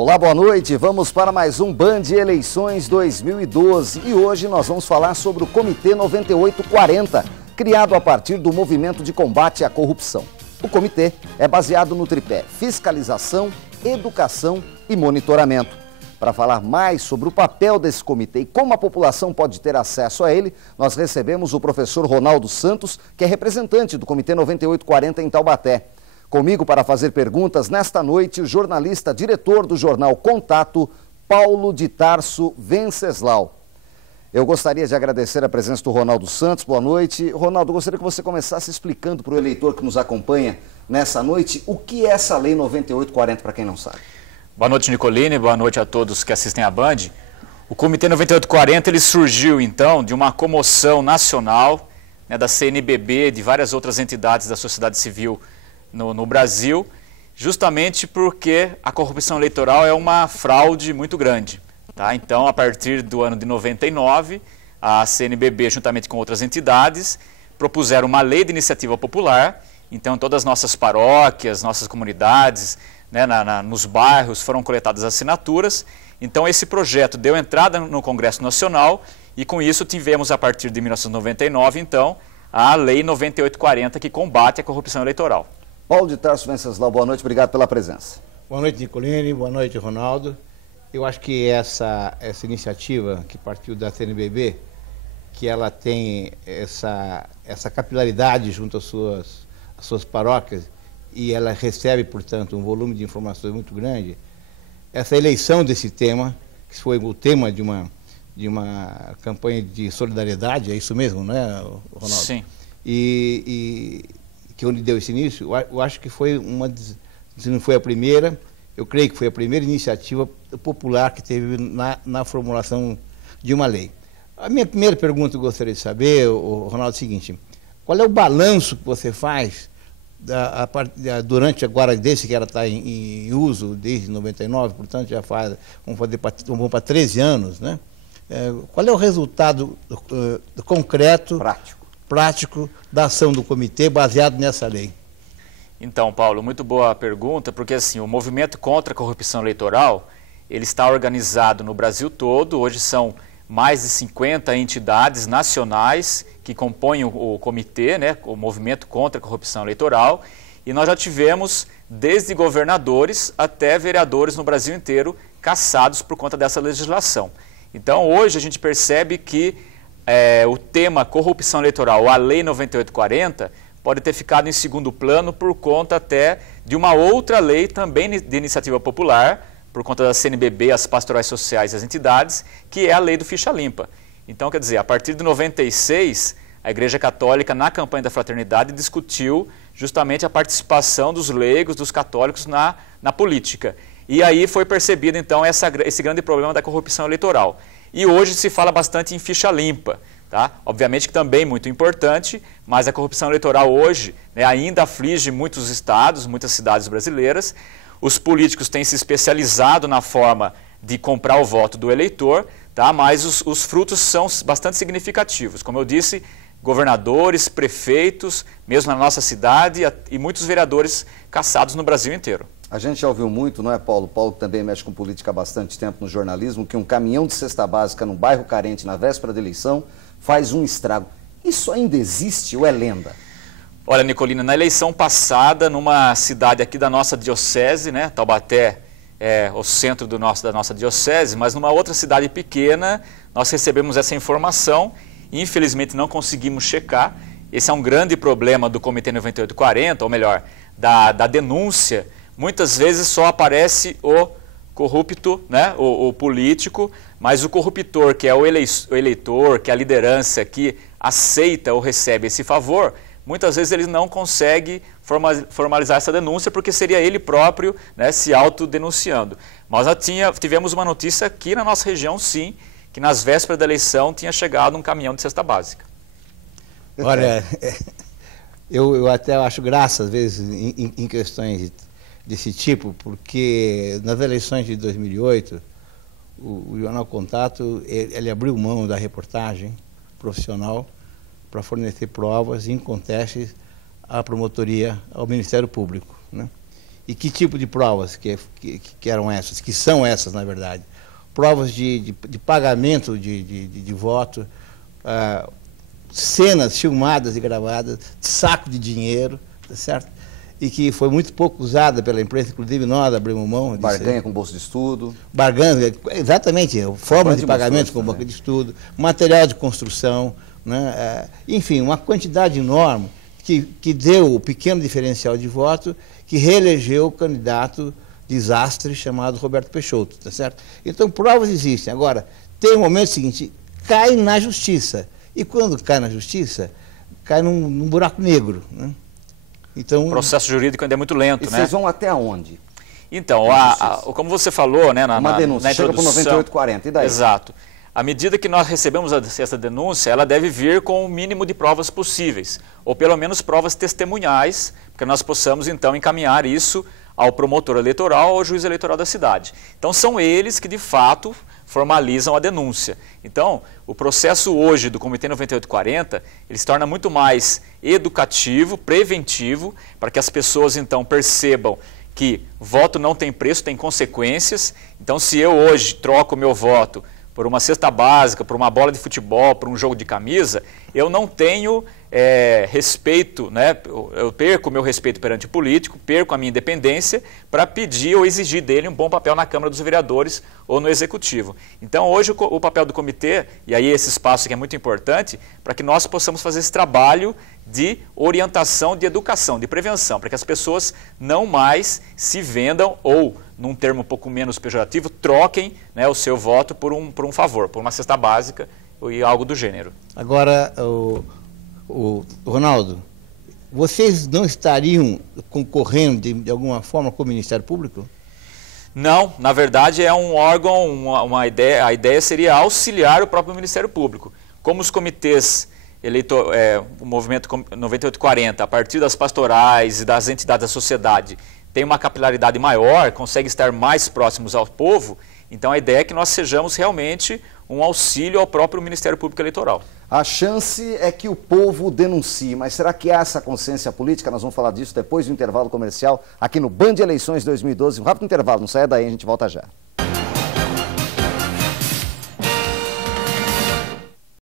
Olá, boa noite. Vamos para mais um Band Eleições 2012 e hoje nós vamos falar sobre o Comitê 9840, criado a partir do Movimento de Combate à Corrupção. O comitê é baseado no tripé fiscalização, educação e monitoramento. Para falar mais sobre o papel desse comitê e como a população pode ter acesso a ele, nós recebemos o professor Ronaldo Santos, que é representante do Comitê 9840 em Taubaté. Comigo para fazer perguntas nesta noite, o jornalista diretor do jornal Contato, Paulo de Tarso Venceslau. Eu gostaria de agradecer a presença do Ronaldo Santos. Boa noite. Ronaldo, eu gostaria que você começasse explicando para o eleitor que nos acompanha nessa noite o que é essa Lei 9840, para quem não sabe. Boa noite, Nicolini. Boa noite a todos que assistem à Band. O Comitê 9840 ele surgiu, então, de uma comoção nacional, da CNBB, de várias outras entidades da sociedade civil no Brasil, justamente porque a corrupção eleitoral é uma fraude muito grande. Tá? Então, a partir do ano de 99, a CNBB, juntamente com outras entidades, propuseram uma lei de iniciativa popular. Então, todas as nossas paróquias, nossas comunidades, nos bairros foram coletadas assinaturas. Então, esse projeto deu entrada no Congresso Nacional e, com isso, tivemos, a partir de 1999, então, a Lei 9840, que combate a corrupção eleitoral. Paulo de Tarso Venceslau, boa noite, obrigado pela presença. Boa noite, Nicolini, boa noite, Ronaldo. Eu acho que essa iniciativa que partiu da CNBB, que ela tem essa capilaridade junto às suas paróquias e ela recebe, portanto, um volume de informações muito grande, essa eleição desse tema, que foi o tema de uma campanha de solidariedade, é isso mesmo, não é, Ronaldo? Sim. Que onde deu esse início, eu acho que foi se não foi a primeira, eu creio que foi a primeira iniciativa popular que teve na formulação de uma lei. A minha primeira pergunta que eu gostaria de saber, Ronaldo, é o seguinte: qual é o balanço que você faz durante agora, desde que ela está em uso, desde 99, portanto já vamos para 13 anos, né? Qual é o resultado concreto, prático da ação do comitê baseado nessa lei? Então, Paulo, muito boa pergunta, porque assim, o movimento contra a corrupção eleitoral, ele está organizado no Brasil todo. Hoje são mais de 50 entidades nacionais que compõem o comitê, o movimento contra a corrupção eleitoral, e nós já tivemos desde governadores até vereadores no Brasil inteiro cassados por conta dessa legislação. Então, hoje a gente percebe que o tema corrupção eleitoral, a Lei 9840, pode ter ficado em segundo plano por conta até de uma outra lei também de iniciativa popular, por conta da CNBB, as pastorais sociais e as entidades, que é a Lei do Ficha Limpa. Então, quer dizer, a partir de 96, a Igreja Católica, na campanha da fraternidade, discutiu justamente a participação dos leigos, dos católicos na política. E aí foi percebido, então, esse grande problema da corrupção eleitoral. E hoje se fala bastante em ficha limpa, tá? Obviamente que também muito importante, mas a corrupção eleitoral hoje ainda aflige muitos estados, muitas cidades brasileiras. Os políticos têm se especializado na forma de comprar o voto do eleitor, tá? Mas os frutos são bastante significativos. Como eu disse, governadores, prefeitos, mesmo na nossa cidade, e muitos vereadores cassados no Brasil inteiro. A gente já ouviu muito, não é, Paulo? Paulo também mexe com política há bastante tempo no jornalismo, que um caminhão de cesta básica num bairro carente na véspera da eleição faz um estrago. Isso ainda existe ou é lenda? Olha, Nicolina, na eleição passada, numa cidade aqui da nossa diocese, Taubaté é o centro da nossa diocese, mas numa outra cidade pequena, nós recebemos essa informação e infelizmente não conseguimos checar. Esse é um grande problema do Comitê 9840, ou melhor, da denúncia. Muitas vezes só aparece o corrupto, o político, mas o corruptor, que é o eleitor, que é a liderança que aceita ou recebe esse favor, muitas vezes ele não consegue formalizar essa denúncia porque seria ele próprio se autodenunciando. Mas nós tivemos uma notícia aqui na nossa região, sim, que nas vésperas da eleição tinha chegado um caminhão de cesta básica. Olha, eu até acho graça, às vezes, em questões desse tipo, porque nas eleições de 2008, o Jornal Contato, ele abriu mão da reportagem profissional para fornecer provas incontestáveis à promotoria, ao Ministério Público, E que tipo de provas que eram essas, que são essas, na verdade? Provas de pagamento de voto, cenas filmadas e gravadas, saco de dinheiro, tá certo? E que foi muito pouco usada pela imprensa, inclusive nós abrimos mão. Barganha com bolsa de estudo. Barganha, exatamente, formas de pagamento com bolsa de estudo, material de construção, né? Enfim, uma quantidade enorme que deu o pequeno diferencial de voto que reelegeu o candidato desastre chamado Roberto Peixoto, tá certo? Então, provas existem. Agora, tem o momento seguinte, cai na justiça. E quando cai na justiça, cai num buraco negro, né? Então, o processo jurídico ainda é muito lento, né? Vocês vão até onde? Então, como você falou, né, uma denúncia, chega para o 9840, e daí? Exato. À medida que nós recebemos essa denúncia, ela deve vir com o mínimo de provas possíveis, ou pelo menos provas testemunhais, para que nós possamos, então, encaminhar isso ao promotor eleitoral ou ao juiz eleitoral da cidade. Então, são eles que, de fato, formalizam a denúncia. Então, o processo hoje do Comitê 9840, ele se torna muito mais educativo, preventivo, para que as pessoas, então, percebam que voto não tem preço, tem consequências. Então, se eu hoje troco o meu voto por uma cesta básica, por uma bola de futebol, por um jogo de camisa, eu não tenho respeito, né? Eu perco o meu respeito perante o político, perco a minha independência para pedir ou exigir dele um bom papel na Câmara dos Vereadores ou no Executivo. Então, hoje, o papel do comitê, e aí esse espaço que é muito importante, para que nós possamos fazer esse trabalho de orientação, de educação, de prevenção, para que as pessoas não mais se vendam ou, num termo um pouco menos pejorativo, troquem, né, o seu voto por um favor, por uma cesta básica e algo do gênero. Agora, Ronaldo, vocês não estariam concorrendo de alguma forma com o Ministério Público? Não, na verdade é um órgão, a ideia seria auxiliar o próprio Ministério Público. Como os comitês o movimento 9840, a partir das pastorais e das entidades da sociedade, tem uma capilaridade maior, consegue estar mais próximos ao povo, então a ideia é que nós sejamos realmente um auxílio ao próprio Ministério Público Eleitoral. A chance é que o povo denuncie, mas será que há essa consciência política? Nós vamos falar disso depois do intervalo comercial aqui no Band Eleições 2012. Um rápido intervalo, não saia daí, a gente volta já.